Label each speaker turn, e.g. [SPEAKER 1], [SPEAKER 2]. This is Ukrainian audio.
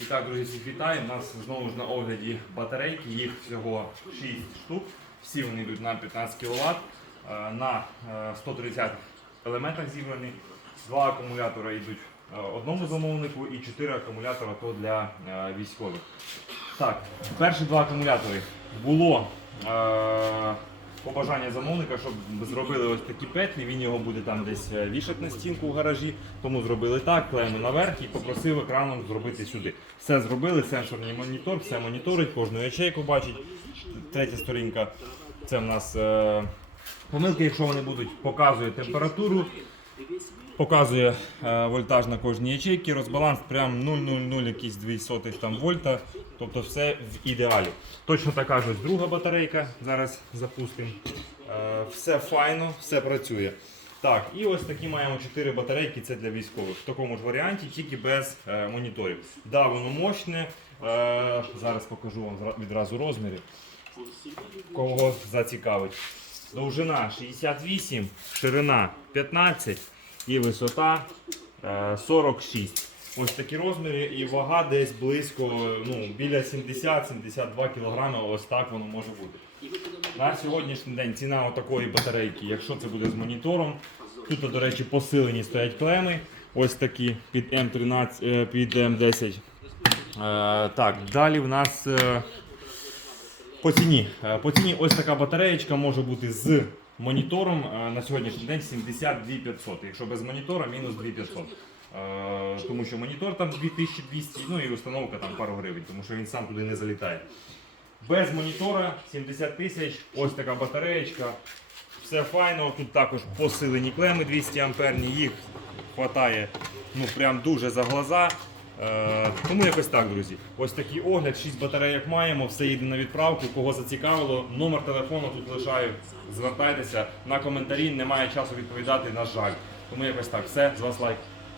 [SPEAKER 1] І так, друзі, всіх вітаю. У нас знову ж на огляді батарейки, їх всього 6 штук. Всі вони йдуть на 15 кВт, на е, 130 елементах зібрані. Два акумулятори йдуть е, одному замовнику і 4 акумулятора то для е, військових. Так, перші два акумулятори було е, побажання замовника, щоб зробили ось такі петлі. Він його буде там десь е, вішати на стінку в гаражі. Тому зробили так, клеїмо наверх і попросив екраном зробити сюди. Все зробили, сенсорний монітор, все моніторить, кожну ячейку бачить. Третя сторінка це в нас е, помилки, якщо вони будуть, показує температуру. Показує е, вольтаж на кожній ячейці, розбаланс прям 0,00 якісь 2 там вольта. Тобто все в ідеалі. Точно така ж ось друга батарейка. Зараз запустимо. Е, все файно, все працює. Так, і ось такі маємо 4 батарейки, це для військових. В такому ж варіанті, тільки без е, моніторів. Да, воно мощне. Е, зараз покажу вам відразу розміри. Кого зацікавить. Довжина 68, ширина 15 і висота е, 46. Ось такі розміри і вага десь близько ну, біля 70-72 кг. Ось так воно може бути. На сьогоднішній день ціна отакої батарейки, якщо це буде з монітором. Тут, до речі, посилені стоять клеми. Ось такі під М13, е, під М10. Е, так, далі в нас. По ціні. Е, По ціні ось така батареєчка може бути з монітором е, на сьогоднішній день 72 500. Якщо без монітора, мінус 2 500. Е, Тому що монітор там 2200, ну і установка там пару гривень, тому що він сам туди не залітає. Без монітора 70 тисяч, ось така батареєчка. Все файно. Тут також посилені клеми 200 амперні, їх хватає ну, прям дуже за глаза. Тому якось так, друзі. Ось такий огляд, 6 батарейок маємо, все їде на відправку. Кого зацікавило, номер телефону тут лишаю. Звертайтеся на коментарі, немає часу відповідати, на жаль. Тому якось так. Все, з вас лайк.